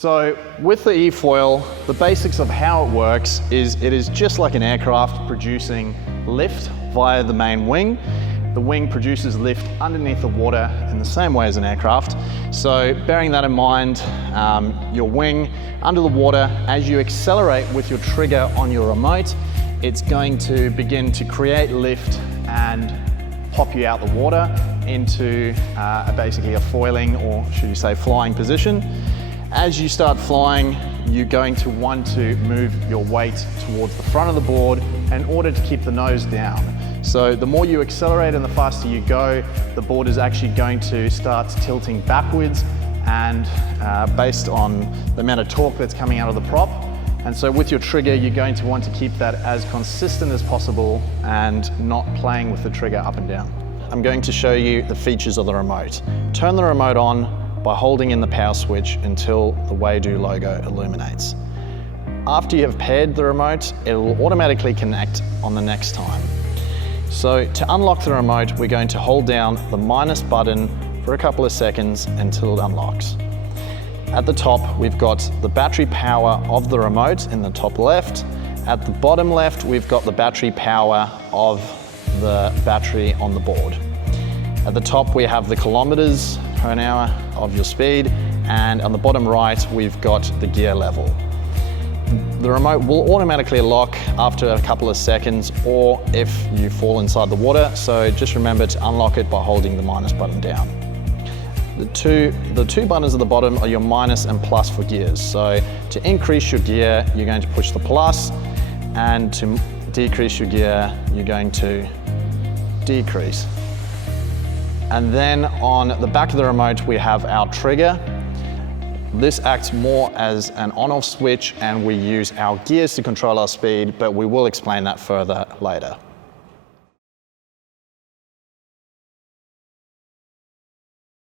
So with the Efoil, the basics of how it works is it is just like an aircraft producing lift via the main wing. The wing produces lift underneath the water in the same way as an aircraft. So bearing that in mind, your wing under the water, as you accelerate with your trigger on your remote, it's going to begin to create lift and pop you out the water into basically a foiling, or should you say flying position. As you start flying, you're going to want to move your weight towards the front of the board in order to keep the nose down. So the more you accelerate and the faster you go, the board is actually going to start tilting backwards, and based on the amount of torque that's coming out of the prop. And so with your trigger, you're going to want to keep that as consistent as possible and not playing with the trigger up and down. I'm going to show you the features of the remote. Turn the remote on by holding in the power switch until the Waydoo logo illuminates. After you have paired the remote, it will automatically connect on the next time. So to unlock the remote, we're going to hold down the minus button for a couple of seconds until it unlocks. At the top, we've got the battery power of the remote in the top left. At the bottom left, we've got the battery power of the battery on the board. At the top, we have the kilometers per hour of your speed, and on the bottom right, we've got the gear level. The remote will automatically lock after a couple of seconds, or if you fall inside the water, so just remember to unlock it by holding the minus button down. The two buttons at the bottom are your minus and plus for gears. So to increase your gear, you're going to push the plus, and to decrease your gear, you're going to decrease. And then on the back of the remote, we have our trigger. This acts more as an on-off switch, and we use our gears to control our speed, but we will explain that further later.